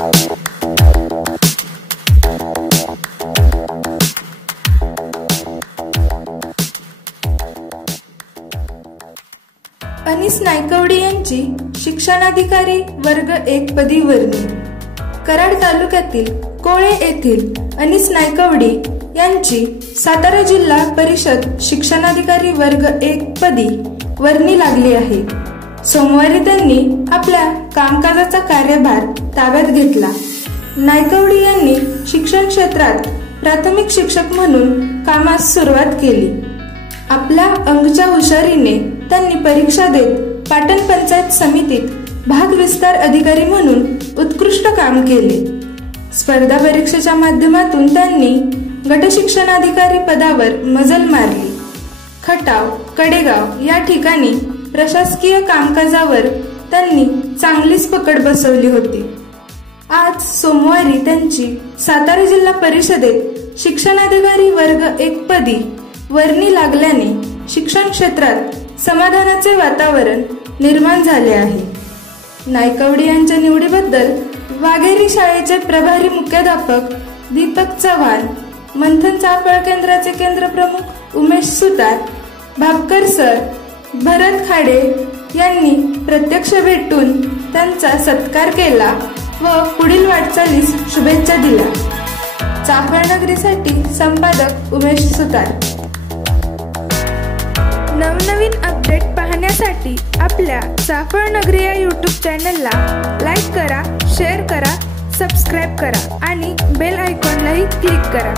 अनिस नायकवडी यांची शिक्षणाधिकारी वर्ग 1 पदी वर्णी। कराड तालुक्यातील कोळे येथील अनिस नायकवडी यांची सातारा जिल्हा परिषद शिक्षणाधिकारी वर्ग 1 पदी वर्णी लागली आहे। सोमवारी त्यांनी आपल्या कामकाजाचा कार्यभार ताब्यात घेतला। नायकवडी यांनी शिक्षण क्षेत्रात प्राथमिक शिक्षक म्हणून कामास सुरुवात केली। आपल्या अंगच्या हुशारीने त्यांनी परीक्षा देत पाटण पंचायत समितीत भाग विस्तार अधिकारी म्हणून उत्कृष्ट काम केले। स्पर्धा परीक्षेच्या माध्यमातून त्यांनी गट शिक्षणाधिकारी पदावर मजल मारली। खटाव, कडेगाव या ठिकाणी प्रशासकीय कामकाजावर त्यांनी चांगलीच पकड बसवली होती। आज सोमवारी त्यांची सातारा जिल्हा परिषदेत शिक्षणाधिकारी वर्ग 1 पदी वर्णी लागल्याने शिक्षण क्षेत्रात समाधानाचे वातावरण निर्माण झाले आहे। नायकवडी यांच्या निवडीबद्दल वाघेरी शाळेचे प्रभारी मुख्याध्यापक दीपक चव्हाण, मंथन चाफळ केंद्राचे केंद्र प्रमुख उमेश सुतार, भापकर सर, भरत खाडे यांनी प्रत्यक्ष भेटून त्यांचा सत्कार केला व पुढील वाटचालीस शुभेच्छा दिल्या। चाफळ नगरीसाठी संपादक उमेश सुतार। नवनवीन अपडेट पाहण्यासाठी आपल्या चाफळ नगरी या यूट्यूब चॅनलला लाईक करा, शेअर करा, सबस्क्राईब करा आणि बेल आयकॉनलाही क्लिक करा।